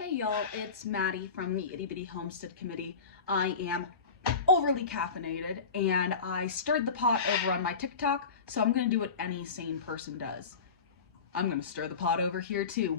Hey y'all, it's Maddie from the Itty Bitty Homestead Committee. I am overly caffeinated and I stirred the pot over on my TikTok, so I'm gonna do what any sane person does. I'm gonna stir the pot over here too.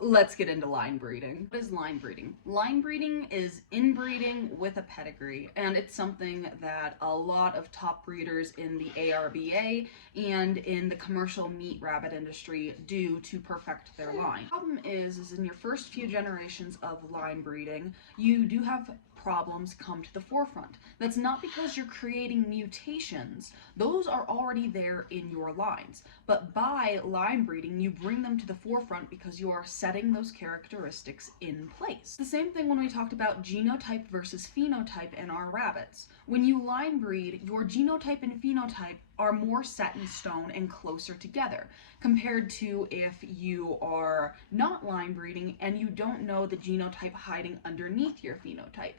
Let's get into line breeding. What is line breeding? Line breeding is inbreeding with a pedigree, and it's something that a lot of top breeders in the ARBA and in the commercial meat rabbit industry do to perfect their line. The problem is in your first few generations of line breeding, you do have problems come to the forefront. That's not because you're creating mutations. Those are already there in your lines. But by line breeding, you bring them to the forefront because you are setting those characteristics in place. The same thing when we talked about genotype versus phenotype in our rabbits. When you line breed, your genotype and phenotype are more set in stone and closer together compared to if you are not line breeding and you don't know the genotype hiding underneath your phenotype.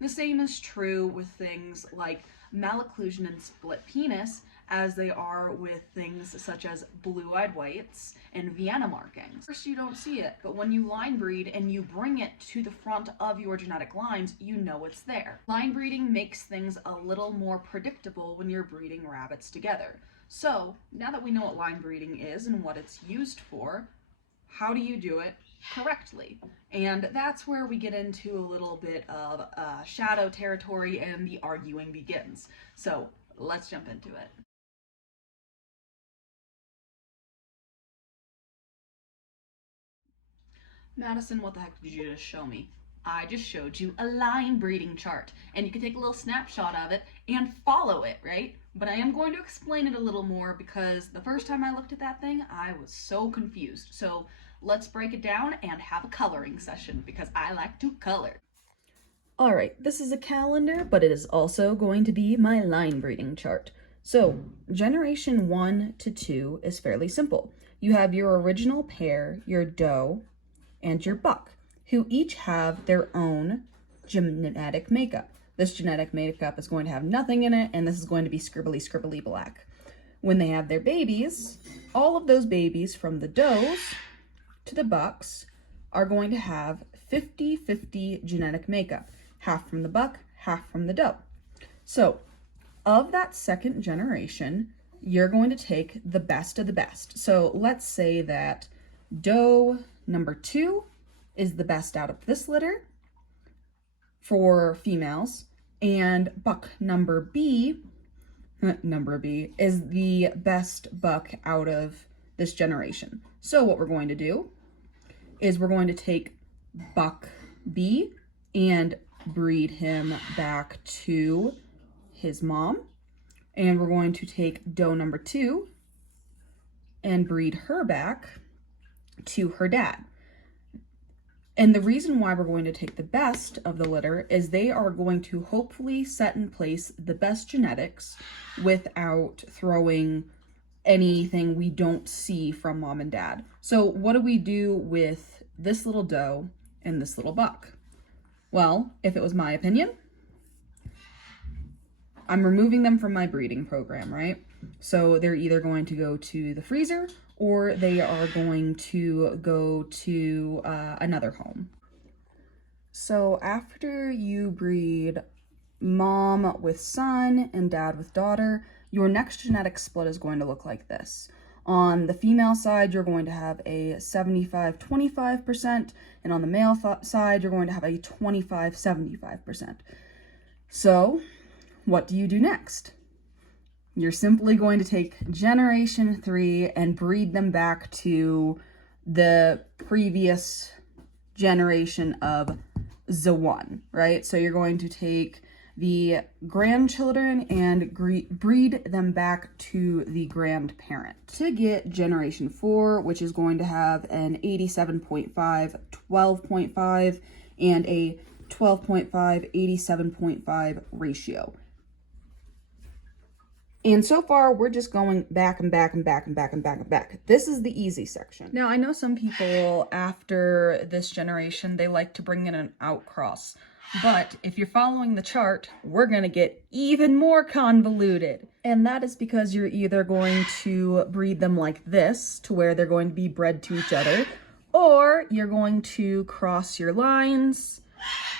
The same is true with things like malocclusion and split penis as they are with things such as blue-eyed whites and Vienna markings. First, you don't see it, but when you line breed and you bring it to the front of your genetic lines, you know it's there. Line breeding makes things a little more predictable when you're breeding rabbits together. So, now that we know what line breeding is and what it's used for, how do you do it correctly? And that's where we get into a little bit of shadow territory and the arguing begins. So, let's jump into it. Madison, what the heck did you just show me? I just showed you a line breeding chart, and you can take a little snapshot of it and follow it, right? But I am going to explain it a little more because the first time I looked at that thing, I was so confused. So let's break it down and have a coloring session because I like to color. All right, this is a calendar, but it is also going to be my line breeding chart. So generation 1 to 2 is fairly simple. You have your original pair, your doe, and your buck, who each have their own genetic makeup. This genetic makeup is going to have nothing in it, and this is going to be scribbly black. When they have their babies, all of those babies from the does to the bucks are going to have 50-50 genetic makeup, half from the buck, half from the doe. So of that second generation, you're going to take the best of the best. So let's say that doe number 2 is the best out of this litter for females, and buck number B is the best buck out of this generation. So what we're going to do is we're going to take buck B and breed him back to his mom, and we're going to take doe number 2 and breed her back to her dad. And the reason why we're going to take the best of the litter is they are going to hopefully set in place the best genetics without throwing anything we don't see from mom and dad. So what do we do with this little doe and this little buck? Well, if it was my opinion, I'm removing them from my breeding program, right? So they're either going to go to the freezer or they are going to go to another home. So after you breed mom with son and dad with daughter, your next genetic split is going to look like this. On the female side, you're going to have a 75-25%, and on the male side, you're going to have a 25-75%. So what do you do next? You're simply going to take generation 3 and breed them back to the previous generation of the one, right? So you're going to take the grandchildren and breed them back to the grandparent to get generation 4, which is going to have an 87.5, 12.5, and a 12.5, 87.5 ratio. And so far, we're just going back and back and back and back and back and back. This is the easy section. Now, I know some people after this generation, they like to bring in an outcross. But if you're following the chart, we're going to get even more convoluted. And that is because you're either going to breed them like this, to where they're going to be bred to each other, or you're going to cross your lines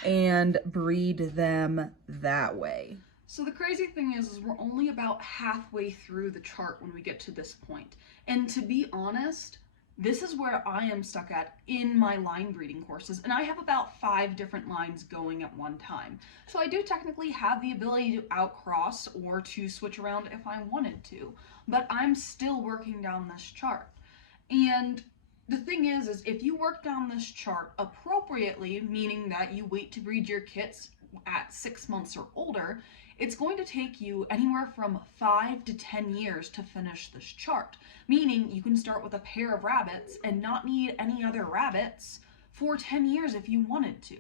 and breed them that way. So the crazy thing is we're only about halfway through the chart when we get to this point. And to be honest, this is where I am stuck at in my line breeding courses, and I have about 5 different lines going at one time. So I do technically have the ability to outcross or to switch around if I wanted to, but I'm still working down this chart. And the thing is if you work down this chart appropriately, meaning that you wait to breed your kits at 6 months or older, it's going to take you anywhere from 5 to 10 years to finish this chart, meaning you can start with a pair of rabbits and not need any other rabbits for 10 years if you wanted to.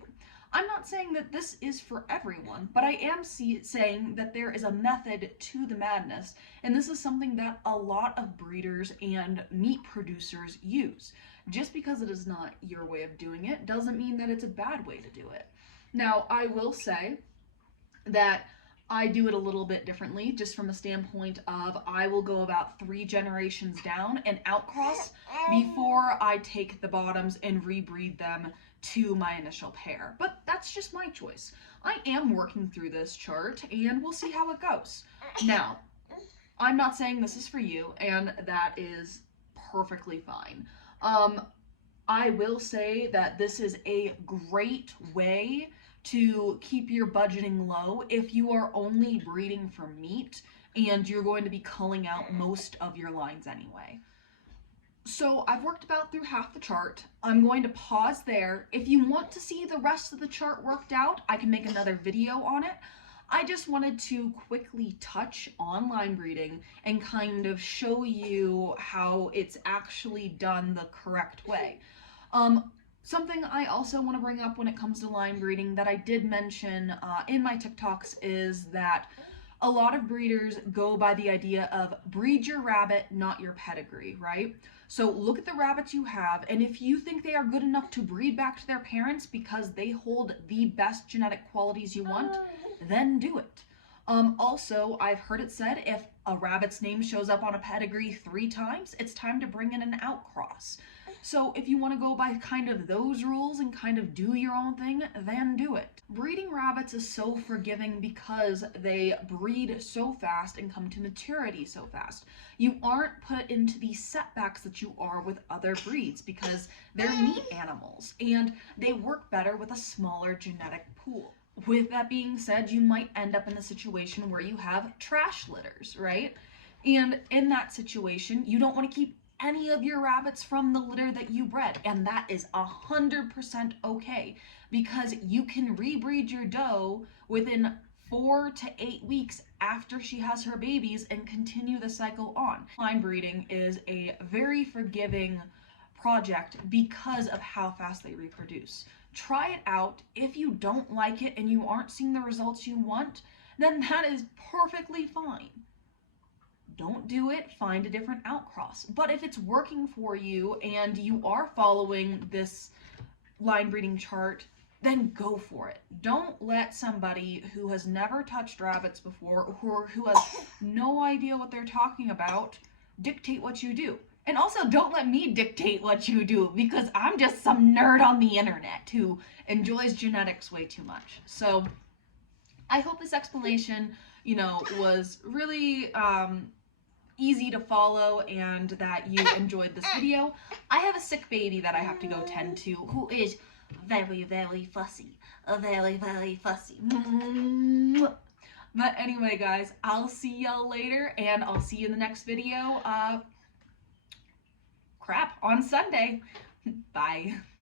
I'm not saying that this is for everyone, but I am saying that there is a method to the madness, and this is something that a lot of breeders and meat producers use. Just because it is not your way of doing it doesn't mean that it's a bad way to do it. Now, I will say that I do it a little bit differently, just from a standpoint of I will go about 3 generations down and outcross before I take the bottoms and rebreed them to my initial pair. But that's just my choice. I am working through this chart and we'll see how it goes. Now, I'm not saying this is for you, and that is perfectly fine. I will say that this is a great way to keep your budgeting low if you are only breeding for meat and you're going to be culling out most of your lines anyway. So I've worked about through half the chart. I'm going to pause there. If you want to see the rest of the chart worked out, I can make another video on it. I just wanted to quickly touch on line breeding and kind of show you how it's actually done the correct way. Something I also want to bring up when it comes to line breeding that I did mention in my TikToks is that a lot of breeders go by the idea of breed your rabbit, not your pedigree, right? So look at the rabbits you have, and if you think they are good enough to breed back to their parents because they hold the best genetic qualities you want, then do it. Also, I've heard it said if a rabbit's name shows up on a pedigree 3 times, it's time to bring in an outcross. So if you want to go by kind of those rules and kind of do your own thing, then do it. Breeding rabbits is so forgiving because they breed so fast and come to maturity so fast. You aren't put into the setbacks that you are with other breeds because they're meat animals and they work better with a smaller genetic pool. With that being said, you might end up in a situation where you have trash litters, right? And in that situation, you don't want to keep any of your rabbits from the litter that you bred, and that is 100% okay because you can rebreed your doe within 4 to 8 weeks after she has her babies and continue the cycle on. Line breeding is a very forgiving project because of how fast they reproduce. Try it out. If you don't like it and you aren't seeing the results you want, then that is perfectly fine. Don't do it, find a different outcross. But if it's working for you and you are following this line breeding chart, then go for it. Don't let somebody who has never touched rabbits before or who has no idea what they're talking about dictate what you do. And also don't let me dictate what you do because I'm just some nerd on the internet who enjoys genetics way too much. So I hope this explanation, was really easy to follow and that you enjoyed this video. I have a sick baby that I have to go tend to who is very, very fussy. Very, very fussy. But anyway, guys, I'll see y'all later and I'll see you in the next video. On Sunday. Bye.